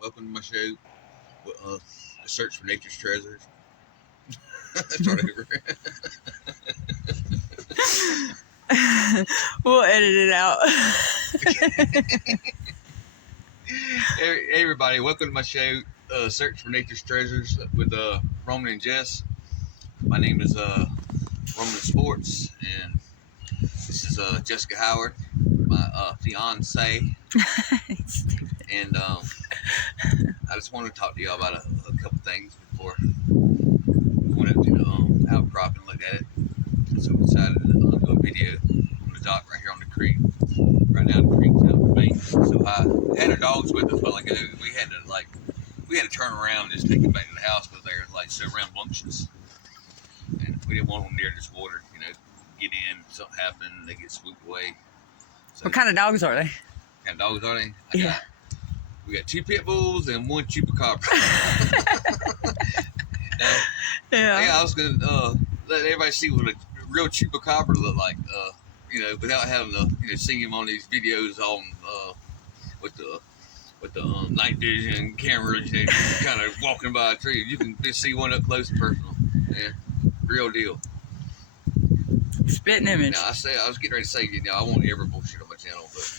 Welcome to my show, The Search for Nature's Treasures. Start over. We'll edit it out. Hey everybody, welcome to my show, Search for Nature's Treasures with Roman and Jess. My name is Roman Sports, and this is Jessica Howard, my fiance. And I just want to talk to y'all about a couple things before we went up to the outcrop and look at it. So we decided to do a video on the dock right here on the creek, right down the creek to the bank. So I had our dogs with us while ago. We had to turn around and just take them back to the house because they're so rambunctious, and we didn't want them near this water. Get in, something happen, they get swooped away. So, What kind of dogs are they? what kind of dogs are they? Yeah. We got 2 pit bulls and 1 chupacabra. Yeah. I was gonna let everybody see what a real chupacabra look like. Without having to see him on these videos on with the night vision cameras, kind of walking by a tree. You can just see one up close and personal. Yeah, real deal. Spitting image. Now I was getting ready to say, I won't ever bullshit on my channel, but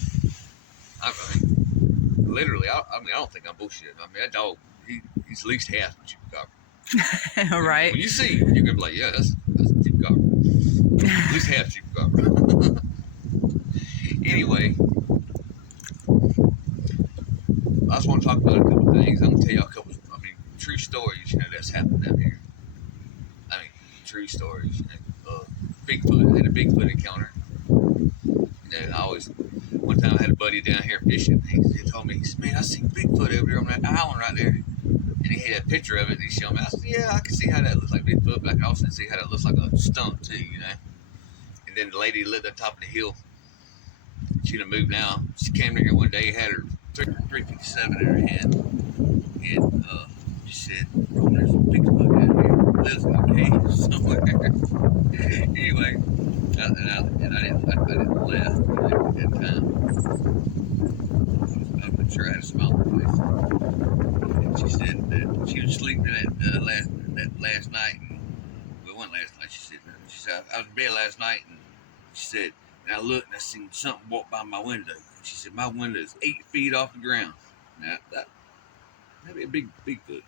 I mean, literally, I don't think I'm bullshitting. I mean, that dog, he's at least half a chupacabra. All right. When you see him, you're gonna be like, yeah, that's a chupacabra. At least half chupacabra. Anyway, I just want to talk about a couple things. I'm gonna tell you a couple, true stories, that's happened down here. True stories. Bigfoot, I had a Bigfoot encounter. One time I had a buddy down here fishing. He told me, he said, man, I seen Bigfoot over there on that island right there. And he had a picture of it, and he showed me. I said, yeah, I can see how that looks like Bigfoot, but I can also see how that looks like a stump too, And then the lady lived on top of the hill. She done moved now. She came in here one day, had her 357 in her hand, and she said, "Roman, there's a Bigfoot down here. Lives in a cave somewhere." Anyway, I didn't laugh at that time. I'm sure I had a smile on my face. And she said that she was sleeping that last night. Well, it wasn't last night. She said I was in bed last night, and she said, and I looked and I seen something walk by my window. And she said my window is 8 feet off the ground. Now that'd be a Bigfoot.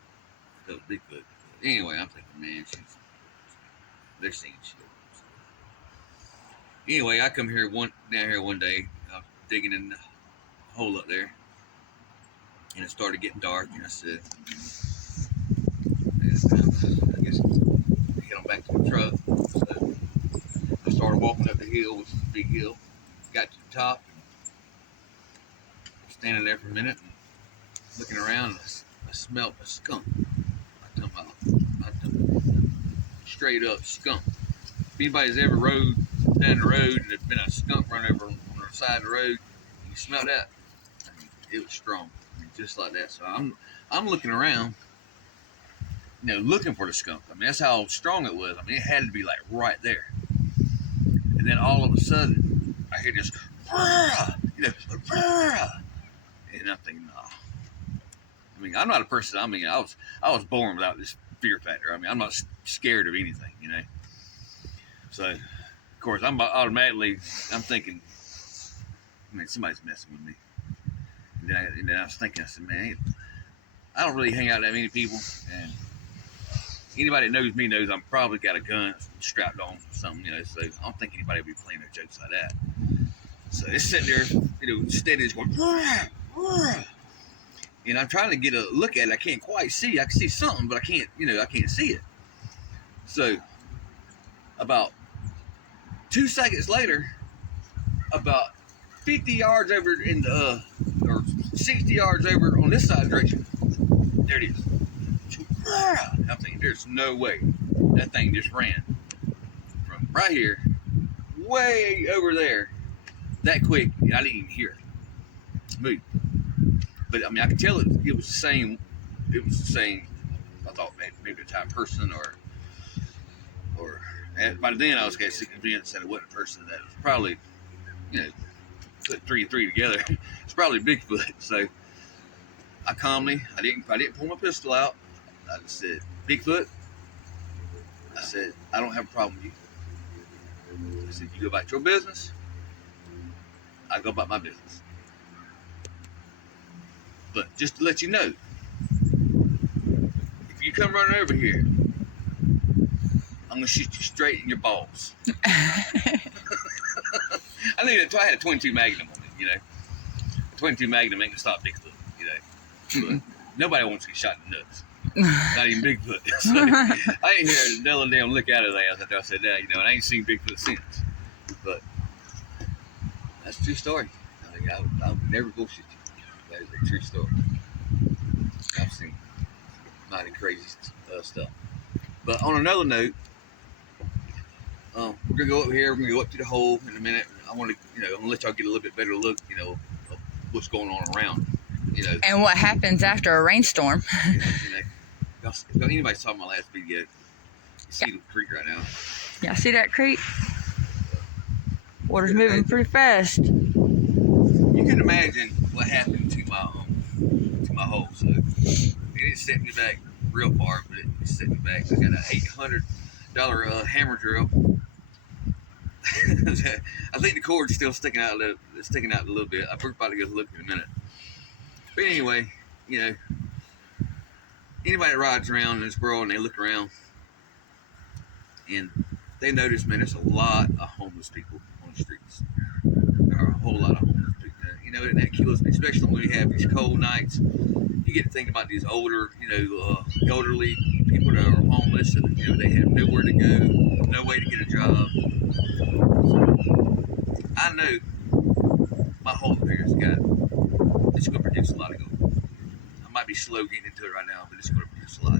That was Bigfoot. Anyway, I'm thinking, man, they're seeing shit. Anyway, I come down here one day, I was digging in the hole up there, and it started getting dark, and I said, I guess get on back to the truck. So I started walking up the hill, which is a big hill. Got to the top, and standing there for a minute, and looking around, I smelled a skunk. I'm talking straight up skunk. If anybody's ever rode down the road and there's been a skunk run over on the side of the road, you smell that? It was strong, just like that. So I'm looking around, looking for the skunk. That's how strong it was. It had to be like right there. And then all of a sudden, I hear this, and I'm thinking, no. I'm not a person. I was born without this fear factor. I'm not scared of anything, So, of course, I'm thinking, somebody's messing with me. And then I was thinking, I said, man, I don't really hang out with that many people, and anybody that knows me knows I'm probably got a gun strapped on or something, So I don't think anybody would be playing no jokes like that. So it's sitting there, steady, just going, and I'm trying to get a look at it. I can't quite see. I can see something, but I can't see it. So about 2 seconds later, about 50 yards over or 60 yards over on this side direction, there it is. I'm thinking, there's no way that thing just ran from right here, way over there, that quick. I didn't even hear it move. But I could tell it was the same. It was the same. I thought maybe a type of person or by then I was actually convinced that it wasn't a person. That it was probably, put 3 and 3 together. It's probably Bigfoot. So I calmly, I didn't pull my pistol out. I just said, Bigfoot. I said, I don't have a problem with you. I said, you go about your business. I go about my business. But just to let you know, if you come running over here, I'm gonna shoot you straight in your balls. I knew that. I had a 22 Magnum on it, A 22 Magnum ain't gonna stop Bigfoot, But nobody wants to get shot in the nuts. Not even Bigfoot. So, I ain't hear another damn look out of that after I said that, and I ain't seen Bigfoot since. But that's a true story. I'll never bullshit you. That is a true story. I've seen mighty crazy stuff. But on another note, we're gonna go up here. We're gonna go up to the hole in a minute. I want to, I'm gonna let y'all get a little bit better look, of what's going on around, And what happens after a rainstorm. If anybody saw my last video, you see the creek right now. Yeah, see that creek? Water's moving pretty fast. You can imagine what happened to my hole. So it didn't set me back real far, but it set me back. I got an $800 hammer drill. I think the cord's still sticking out a little bit. I'm probably gonna look in a minute. But anyway, anybody that rides around in this world and they look around and they notice, man, there's a lot of homeless people on the streets. There are a whole lot of homeless people. And that kills me, especially when we have these cold nights. You get to think about these older, elderly people that are homeless and, they have nowhere to go, no way to get a job. So, I know my whole appearance it's going to produce a lot of gold. I might be slow getting into it right now, but it's going to produce a lot.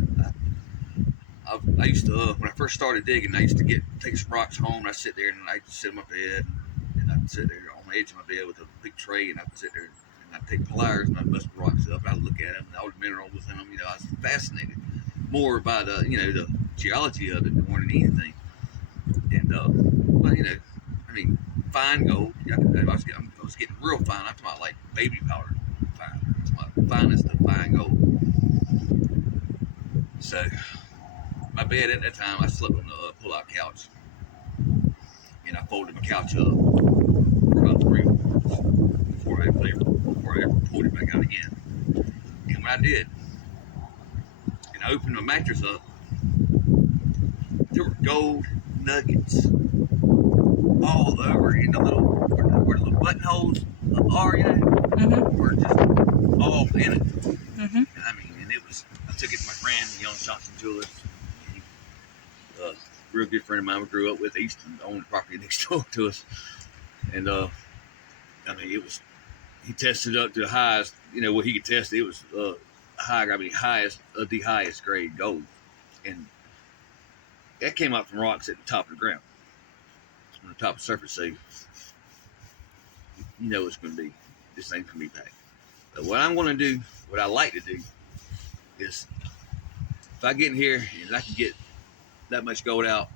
I used to, when I first started digging, I used to take some rocks home, and I'd sit there and I'd sit in my bed, and I'd sit there on the edge of my bed with a big tray, and I'd sit there and I'd take pliers and I'd bust the rocks up, and I'd look at them and all the minerals within them. I was fascinated more by the geology of it more than anything. And fine gold. I was getting real fine. I'm talking about like baby powder fine. It's my finest of fine gold. So my bed at that time, I slept on the pull-out couch, and I folded my couch up for about 3 months before I pulled it back out again. And when I did, and I opened my mattress up, there were gold nuggets all over in the where the little buttonholes are, were just all in it. Mm-hmm. And it was, I took it to my friend, Young Johnson Jewelers. A real good friend of mine we grew up with. He used to own the property next door to us. And, it was, he tested up to the highest, what he could test. It was the highest grade gold. And that came out from rocks at the top of the ground, on the top of the surface. So, it's going to be, this thing's going to be packed. But what I'm going to do, what I like to do, is if I get in here and I can get that much gold out,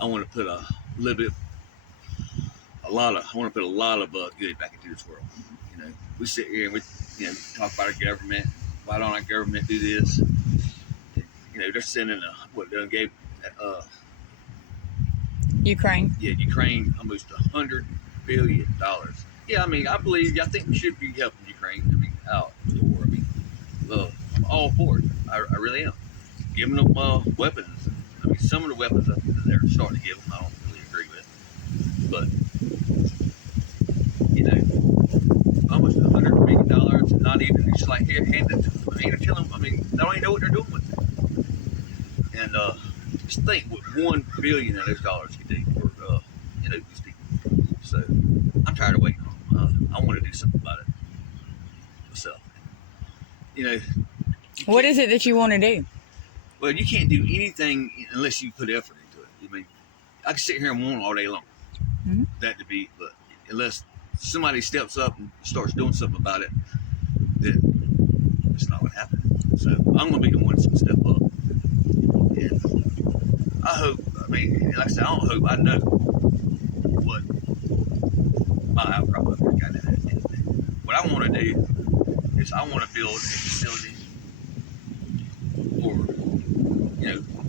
I want to put a lot of good back into this world. We sit here and we, talk about our government. Why don't our government do this? They're sending they gave Ukraine. Yeah, Ukraine almost $100 billion. Yeah, I think we should be helping Ukraine. Out the war. I'm all for it. I really am. Giving them weapons. Some of the weapons that they're starting to give them, I don't really agree with. But, almost $100 million, not even, just like, here, hand it to them. Ain't tell them, they don't even know what they're doing with it. And, just think what $1 billion of those dollars could do for, these people. So, I'm tired of waiting on them. I want to do something about it myself. What is it that you want to do? Well, you can't do anything unless you put effort into it. I can sit here and moan all day long. Mm-hmm. That to be, but unless somebody steps up and starts doing something about it, then it's not going to happen. So I'm going to be the one to step up. And I hope, like I said, I don't hope, I know what my outcrop of it got in it. What I want to do is I want to build a facility for,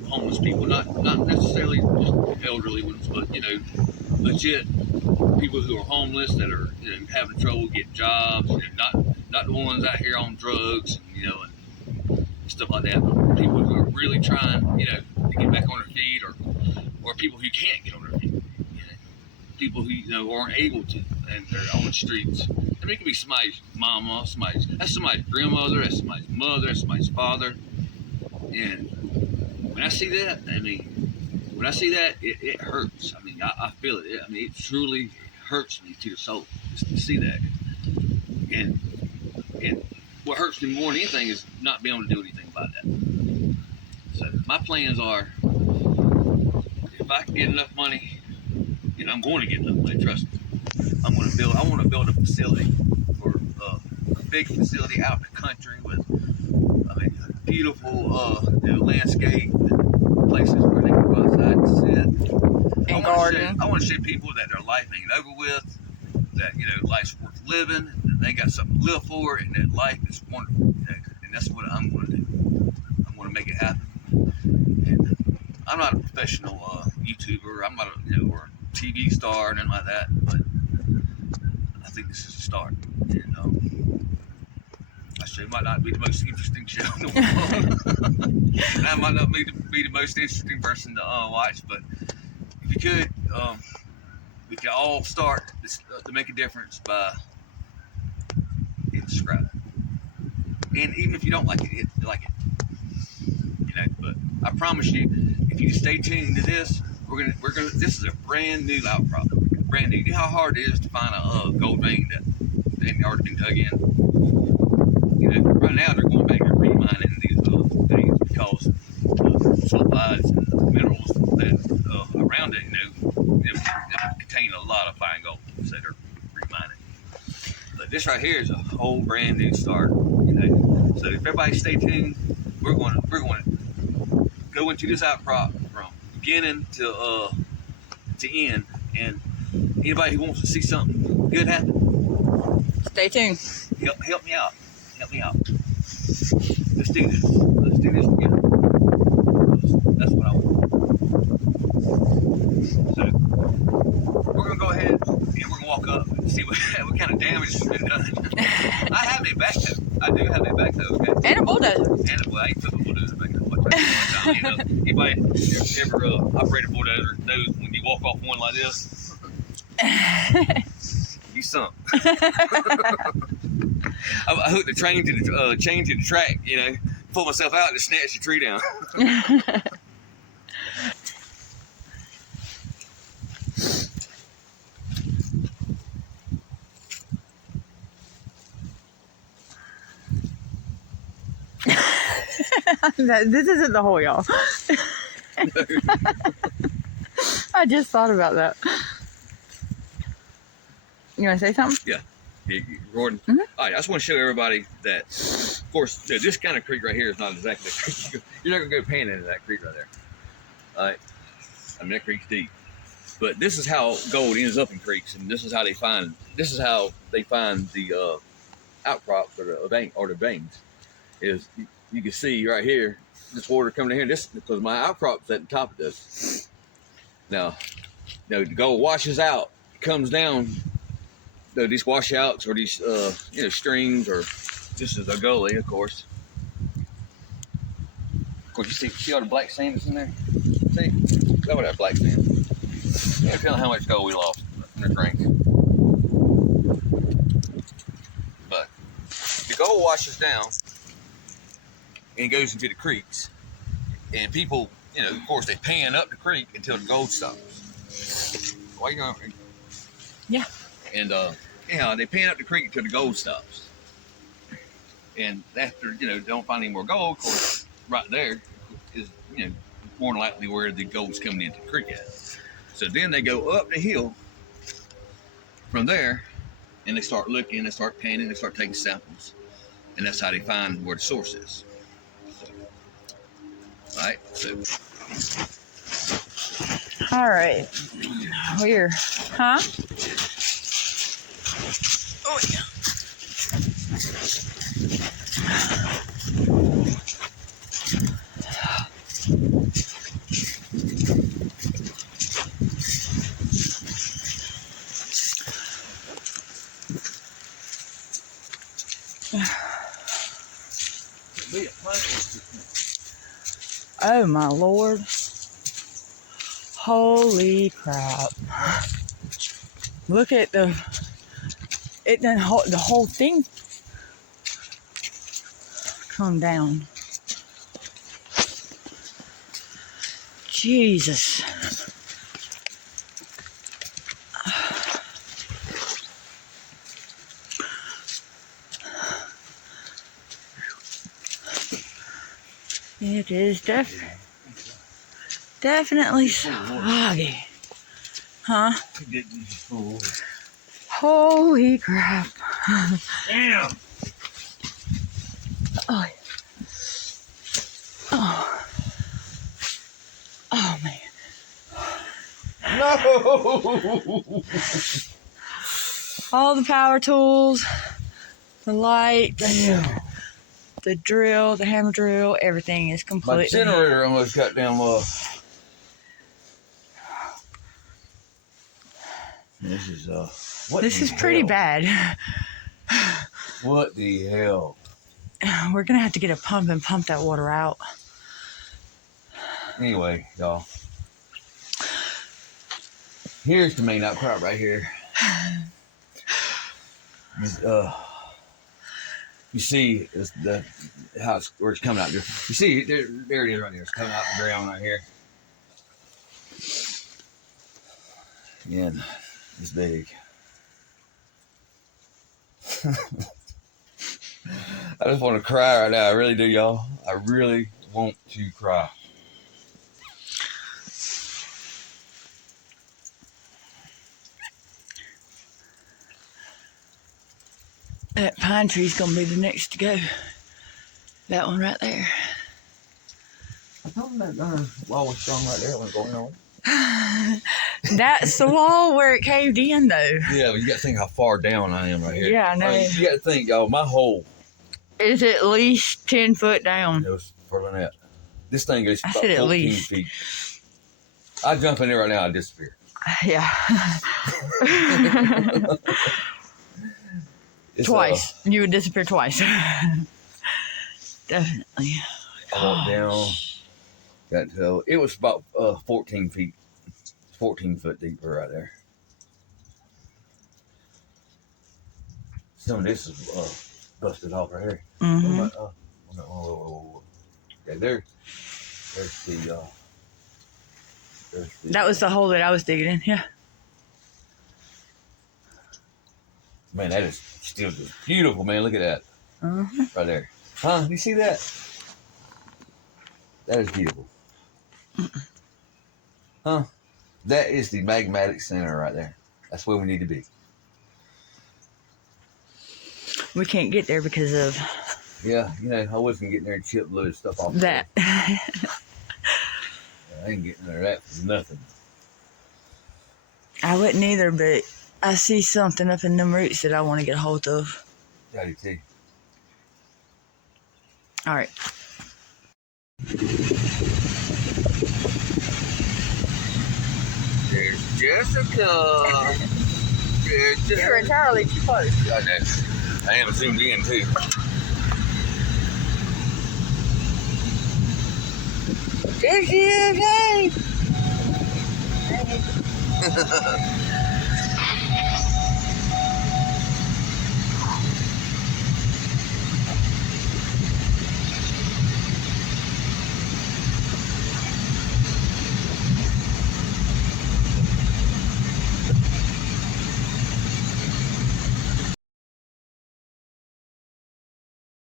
homeless people, not necessarily just elderly ones, but, legit people who are homeless that are, having trouble getting jobs, not the ones out here on drugs, and stuff like that, but people who are really trying, to get back on their feet, or people who can't get on their feet, people who, aren't able to, and they're on the streets. I mean, it could be somebody's mama, that's somebody's grandmother, that's somebody's mother, that's somebody's father. And when I see that, it hurts. I mean, I feel it. I mean, it truly hurts me to the soul just to see that. And what hurts me more than anything is not being able to do anything about that. So my plans are, if I can get enough money, and I'm going to get enough money, trust me, I want to build a facility for a big facility out in the country with, beautiful landscape, and places where they can go outside and sit. And garden. I want to show people that their life ain't over with, that life's worth living, and they got something to live for, and that life is wonderful. And that's what I'm going to do. I'm going to make it happen. And I'm not a professional YouTuber. I'm not or a TV star or anything like that, but I think this is a start. And I say it might not be the most interesting show in the world. And I might not be the most interesting person to watch, but if you could, we can all start to make a difference by hitting subscribe. And even if you don't like it, like it. But I promise you, if you stay tuned to this, we're gonna. This is a brand new outcrop. Brand new. You know how hard it is to find a gold vein that ain't already been dug in. Right now they're going back and remining these things because sulfides and minerals that around it, that contain a lot of fine gold. So they're remining. But this right here is a whole brand new start. So if everybody stay tuned, we're going to go into this outcrop from beginning to end, and anybody who wants to see something good happen, Stay tuned. Help me out. Help me out. Let's do this. Let's do this together. That's what I want. So we're gonna go ahead and we're gonna walk up and see what kind of damage has been done. I have a backhoe. I do have a backhoe, okay? And a bulldozer. And I took a bulldozer back there. Anybody ever operate a bulldozer knows when you walk off one like this, you sunk. I hooked the train to the chain to the track, pull myself out and snatch the tree down. This isn't the hole, y'all. I just thought about that. You want to say something? Yeah. Gordon. Mm-hmm. All right, I just want to show everybody that, of course, this kind of creek right here is not exactly a creek. You're not going to go panning into that creek right there. All right? I mean, that creek's deep. But this is how gold ends up in creeks, and this is how they find the outcrops or the veins. Is you can see right here, this water coming in here. This because my outcrop's at the top of this. Now, the gold washes out, it comes down. These washouts or these streams, or this is a gully, of course. Of course, you see all the black sand that's in there. See, look at that black sand. You can tell how much gold we lost in the drink. But the gold washes down and goes into the creeks, and people, of course, they pan up the creek until the gold stops. Why you going? Yeah. And they pan up the creek until the gold stops. And after, don't find any more gold, of course, right there is, more than likely where the gold's coming into the creek at. So then they go up the hill from there, and they start looking, they start panning, they start taking samples. And that's how they find where the source is. So, all right, so. All right. We're, huh? Oh, yeah. Oh my Lord. Holy crap. Look at the whole thing come down. Jesus. It is definitely soggy. Huh? Holy crap. Damn! Oh. Oh. Oh man. No! All the power tools, the lights, Damn! the drill, the hammer drill, everything is completely... My generator almost got down low. This is, what This the is pretty hell? bad. What the hell? We're gonna have to get a pump and pump that water out. Anyway, y'all. Here's the main outcrop right here. You see how where it's coming out there. You see, there it is right there. It's coming out the ground right here. And it's big. I just want to cry right now. I really do, y'all. I really want to cry. That pine tree's gonna be the next to go. That one right there. I told them that wall was strong right there. What's going on? That's the wall where it caved in, though. Yeah, but you got to think how far down I am right here. Yeah, I know. You got to think, y'all. My hole It's at least 10 foot down. it was further than that. This thing goes I about said at 14 least. feet. I jump in there right now, I disappear. Yeah. It's, Twice. You would disappear twice. Definitely. I walked down. Got to, it was about 14 feet. 14 foot deeper right there. Some of this is busted off right here. Mm-hmm. Yeah, there's the. That was the hole that I was digging in, yeah. Man, that is still just beautiful, man. Look at that. Right there. Huh? You see that? That is beautiful. Huh? That is the magmatic center right there. That's where we need to be. We can't get there because of Yeah, you know, I wasn't getting there and chip load of stuff off. that. I ain't getting there that for nothing. I wouldn't either, but I see something up in them roots that I want to get a hold of. Got it, too. All right. There's Jessica. There's Jessica. You're entirely too close. I know. I am zoomed in, too. There she is, hey!